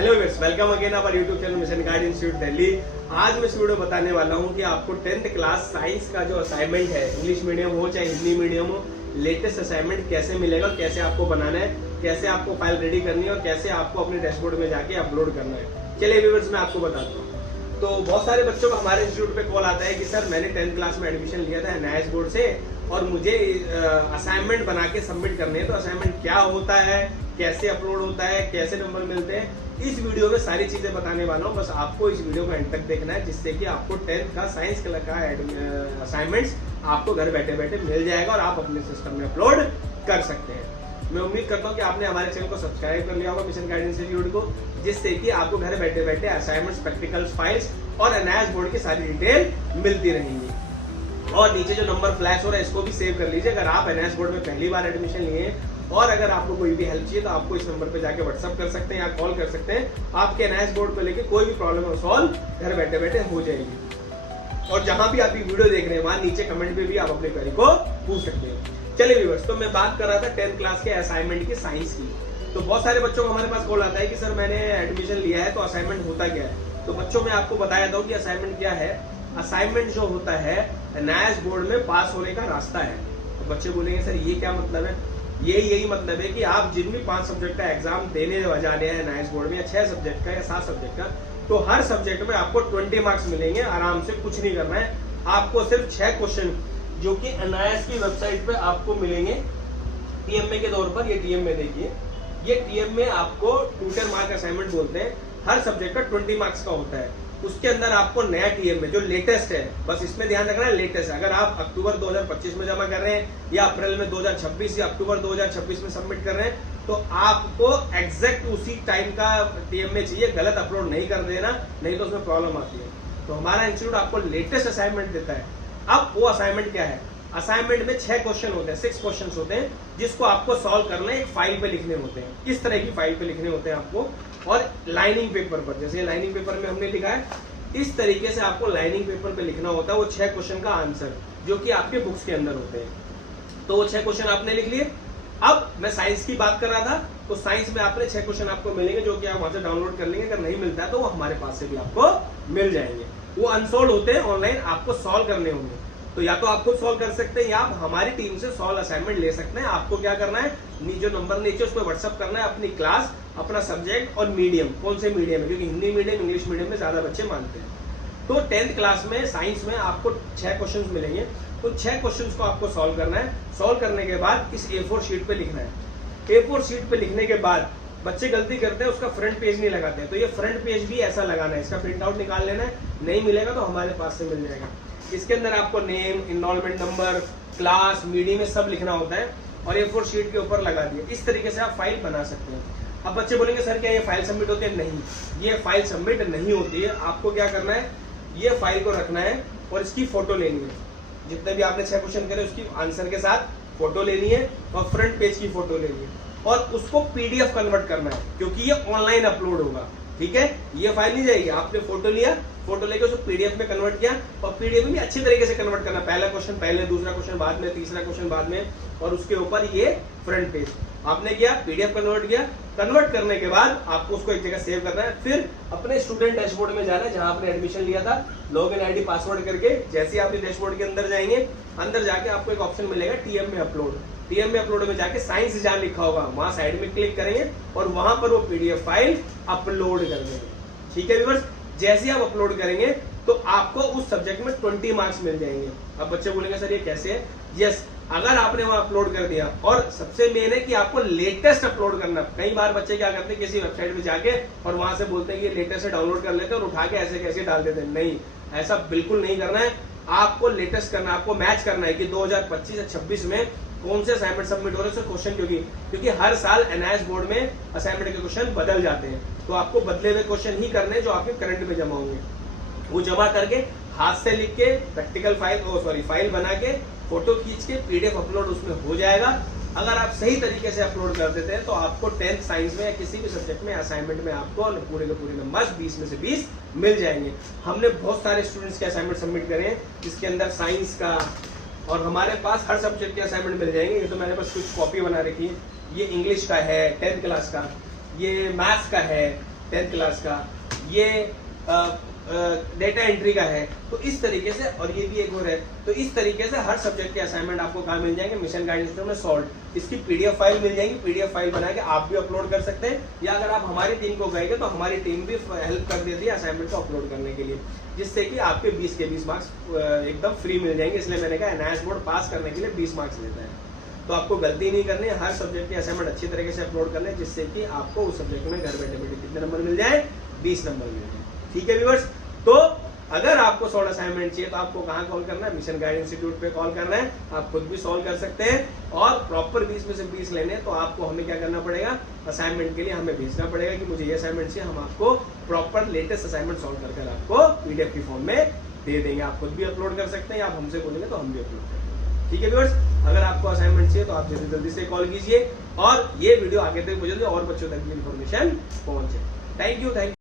Hello viewers, welcome again our YouTube channel mission guide institute Delhi. आज मैं इस video बताने वाला हूं कि आपको 10th क्लास साइंस का जो असाइनमेंट है, इंग्लिश मीडियम हो चाहे हिंदी मीडियम हो, लेटेस्ट असाइनमेंट कैसे मिलेगा, कैसे आपको बनाना है, कैसे आपको फाइल रेडी करनी है और कैसे आपको अपने डैशबोर्ड में जाके अपलोड करना है। चलिए व्यूअर्स, मैं आपको बताता हूँ। तो बहुत सारे बच्चों को हमारे इंस्टीट्यूट पे कॉल आता है कि सर मैंने 10th क्लास में एडमिशन लिया था एनआईएस बोर्ड से और मुझे असाइनमेंट बना के सबमिट करने हैं। तो असाइनमेंट क्या होता है, कैसे अपलोड होता है, कैसे नंबर मिलते हैं, इस वीडियो में सारी चीजें बताने वाला हूँ। बस आपको इस वीडियो को एंड तक देखना है, जिससे कि आपको 10th का साइंस का असाइनमेंट्स आपको घर बैठे बैठे मिल जाएगा और आप अपने सिस्टम में अपलोड कर सकते हैं। मैं उम्मीद करता हूँ कि आपने हमारे चैनल को सब्सक्राइब कर लिया होगा मिशन गाइड इंस्टीट्यूट को, जिससे कि आपको घर बैठे बैठे असाइनमेंट्स, प्रैक्टिकल्स, फाइल्स और एनआईएस बोर्ड की सारी डिटेल मिलती रहेंगी। और नीचे जो नंबर फ्लैश हो रहा है इसको भी सेव कर लीजिए। अगर आप एनआईएस बोर्ड में पहली बार एडमिशन लिए और अगर आपको कोई भी हेल्प चाहिए तो आपको इस नंबर पे जाके व्हाट्सअप कर सकते हैं या कॉल कर सकते हैं। आपके एनआईएस बोर्ड को लेके कोई भी प्रॉब्लम हो सॉल्व घर बैठे बैठे हो जाएगी। और जहां भी आप ये वीडियो देख रहे हैं वहां नीचे कमेंट में भी आप अपने क्वेरी को पूछ सकते हैं। चलिए व्यूअर्स, तो मैं बात कर रहा था 10th क्लास के असाइनमेंट की, साइंस की। तो बहुत सारे बच्चों को हमारे पास कॉल आता है कि सर मैंने एडमिशन लिया है तो असाइनमेंट होता क्या है। तो बच्चों में आपको बताया था कि असाइनमेंट क्या है। असाइनमेंट जो होता है एनआईएस बोर्ड में पास होने का रास्ता है। तो बच्चे बोलेंगे सर ये क्या मतलब है। यही मतलब है कि आप जिन भी 5 सब्जेक्ट का एग्जाम देने जाने हैं एनआईएस बोर्ड में, या 6 सब्जेक्ट का या 7 सब्जेक्ट का, तो हर सब्जेक्ट में आपको 20 मार्क्स मिलेंगे। आराम से, कुछ नहीं करना है आपको। सिर्फ 6 क्वेश्चन जो कि एनआईएस की वेबसाइट पे आपको मिलेंगे टीएमए के तौर पर। ये टीएम में देखिए, ये टीएम में आपको ट्यूटर मार्क असाइनमेंट बोलते हैं। हर सब्जेक्ट का 20 मार्क्स का होता है। उसके अंदर आपको नया टीएम में जो लेटेस्ट है, बस इसमें ध्यान रखना है लेटेस्ट है। अगर आप अक्टूबर 2025 में जमा कर रहे हैं या अप्रैल में 2026 या अक्टूबर 2026 में सबमिट कर रहे हैं तो आपको एग्जैक्ट उसी टाइम का टीएम में चाहिए। गलत अपलोड नहीं कर देना, नहीं तो उसमें प्रॉब्लम आती है। तो हमारा इंस्टीट्यूट आपको लेटेस्ट असाइनमेंट देता है। अब वो असाइनमेंट क्या है? असाइनमेंट में 6 क्वेश्चन होते हैं, 6 क्वेश्चन होते हैं, जिसको आपको सॉल्व करना है। एक फाइल पे लिखने होते हैं। किस तरह की फाइल पे लिखने होते हैं आपको, और लाइनिंग पेपर पर। जैसे लाइनिंग पेपर में हमने लिखा है, इस तरीके से आपको लाइनिंग पेपर पे लिखना होता है वो 6 क्वेश्चन का आंसर, जो कि आपके बुक्स के अंदर होते हैं। तो वो 6 क्वेश्चन आपने लिख लिए। अब मैं साइंस की बात कर रहा था, तो साइंस में आपने 6 क्वेश्चन आपको मिलेंगे, जो कि आप वहां से डाउनलोड कर लेंगे। अगर नहीं मिलता है तो वो हमारे पास से भी आपको मिल जाएंगे। वो अनसॉल्व होते हैं, ऑनलाइन आपको सॉल्व करने होंगे। तो या तो आप खुद सॉल्व कर सकते हैं या आप हमारी टीम से सॉल्व असाइनमेंट ले सकते हैं। आपको क्या करना है, जो नंबर नीचे उस पर व्हाट्सअप करना है, अपनी क्लास, अपना सब्जेक्ट और मीडियम, कौन से मीडियम है, क्योंकि हिंदी मीडियम, इंग्लिश मीडियम में ज्यादा बच्चे मानते हैं। तो 10th क्लास में साइंस में आपको 6 क्वेश्चंस मिलेंगे। तो 6 क्वेश्चंस को आपको सॉल्व करना है। सॉल्व करने के बाद इस A4 शीट पे लिखना है। A4 शीट पे लिखने के बाद बच्चे गलती करते हैं, उसका फ्रंट पेज नहीं लगाते हैं। तो ये फ्रंट पेज भी ऐसा लगाना है, इसका प्रिंट आउट निकाल लेना है। नहीं मिलेगा तो हमारे पास से मिल जाएगा। इसके अंदर आपको name, enrolment number, class, medium में सब लिखना होता है और A4 शीट के ऊपर लगा दिया। इस तरीके से आप फाइल बना सकते हैं। अब बच्चे बोलेंगे सर क्या ये फाइल सबमिट होती है? नहीं, ये फाइल सबमिट नहीं होती है। आपको क्या करना है, ये फाइल को रखना है और इसकी फोटो लेनी है। जितने भी आपने 6 क्वेश्चन करे उसकी आंसर के साथ फोटो लेनी है और फ्रंट पेज की फोटो लेनी है और उसको पीडीएफ कन्वर्ट करना है, क्योंकि ये ऑनलाइन अपलोड होगा। ठीक है, ये फाइल नहीं जाएगी। आपने फोटो लिया, फोटो लेके उसको पीडीएफ में कन्वर्ट किया और पीडीएफ में भी अच्छी तरीके से कन्वर्ट करना। पहला क्वेश्चन पहले, दूसरा क्वेश्चन बाद में, तीसरा क्वेश्चन बाद में, और उसके ऊपर ये फ्रंट पेज आपने किया, पीडीएफ कन्वर्ट किया। कन्वर्ट करने के बाद आपको उसको एक जगह सेव करना है। फिर अपने स्टूडेंट डैशबोर्ड में जाना है, जहां आपने एडमिशन लिया था। लॉगिन आईडी पासवर्ड करके जैसे आप डैशबोर्ड के अंदर जाएंगे, अंदर जाके आपको एक ऑप्शन मिलेगा टीएम में अपलोड। टीएम में अपलोड में जाके साइंस जहां लिखा होगा वहां साइड में क्लिक करेंगे और वहां पर वो पीडीएफ फाइल अपलोड कर देंगे। ठीक है व्यूअर्स, जैसे ही आप अपलोड करेंगे तो आपको उस सब्जेक्ट में 20 मार्क्स मिल जाएंगे। अब बच्चे बोलेंगे सर ये कैसे है? यस, अगर आपने वहां अपलोड कर दिया, और सबसे मेन है कि आपको लेटेस्ट अपलोड करना। कई बार बच्चे क्या करते हैं, किसी वेबसाइट पे जाके और वहां से बोलते हैं कि लेटेस्ट डाउनलोड कर लेते हैं और उठा के ऐसे कैसे डाल देते हैं। नहीं, ऐसा बिल्कुल नहीं करना है। आपको लेटेस्ट करना, आपको मैच करना है कि 2025 या 26 में कौन से असाइनमेंट सबमिट हो रहे हैं क्वेश्चन, क्योंकि हर साल एनआईएस बोर्ड में असाइनमेंट के क्वेश्चन बदल जाते हैं। तो आपको बदले हुए क्वेश्चन ही करने जो आपके करंट में जमा होंगे। वो जमा करके हाथ से लिख के प्रैक्टिकल फाइल बना के फोटो खींच के पीडीएफ अपलोड उसमें हो जाएगा। अगर आप सही तरीके से अपलोड कर देते हैं तो आपको 10th साइंस में या किसी भी सब्जेक्ट में असाइनमेंट में आपको पूरे के पूरे नंबर 20 में से 20 मिल जाएंगे। हमने बहुत सारे स्टूडेंट्स के असाइनमेंट सबमिट करे हैं, जिसके अंदर साइंस का, और हमारे पास हर सब्जेक्ट के असाइनमेंट मिल जाएंगे। ये तो मैंने बस कुछ कॉपी बना रखी है। ये इंग्लिश का है 10th क्लास का, ये मैथ्स का है, 10th क्लास का, ये डेटा एंट्री का है। तो इस तरीके से, और ये भी एक और है, तो इस तरीके से हर सब्जेक्ट के असाइनमेंट आपको कहाँ मिल जाएंगे, मिशन गाइडेंस में सॉल्व। इसकी पीडीएफ फाइल मिल जाएगी, पीडीएफ फाइल बना के आप भी अपलोड कर सकते हैं, या अगर आप हमारी टीम को कहेंगे तो हमारी टीम भी हेल्प कर देती है असाइनमेंट को अपलोड करने के लिए, जिससे कि आपके 20 के 20 मार्क्स एकदम फ्री मिल जाएंगे। इसलिए मैंने कहा एनआईएस बोर्ड पास करने के लिए 20 मार्क्स लेता है, तो आपको गलती नहीं करनी है, हर सब्जेक्ट के असाइनमेंट अच्छी तरीके से अपलोड करना है, जिससे कि आपको उस सब्जेक्ट में घर बैठे बैठे कितने नंबर मिल जाए, 20 नंबर मिल जाए। ठीक है व्यूअर्स, तो अगर आपको सॉल्व असाइनमेंट चाहिए तो आपको कहाँ कॉल करना है, मिशन गाइड इंस्टीट्यूट पे कॉल करना है। आप खुद भी सॉल्व कर सकते हैं, और प्रॉपर 20 में से 20 लेने हैं तो आपको हमें क्या करना पड़ेगा, असाइनमेंट के लिए हमें भेजना पड़ेगा कि मुझे ये असाइनमेंट चाहिए, हम आपको प्रॉपर लेटेस्ट असाइनमेंट सॉल्व कर आपको पीडीएफ की फॉर्म में दे देंगे। आप खुद भी अपलोड कर सकते हैं, आप हमसे बोलेंगे तो हम भी अपलोड कर देंगे। ठीक है व्यूअर्स, अगर आपको असाइनमेंट चाहिए तो आप जल्दी से कॉल कीजिए, और ये वीडियो आगे तक पहुंचे और बच्चों तक की इन्फॉर्मेशन पहुंचे। Thank you.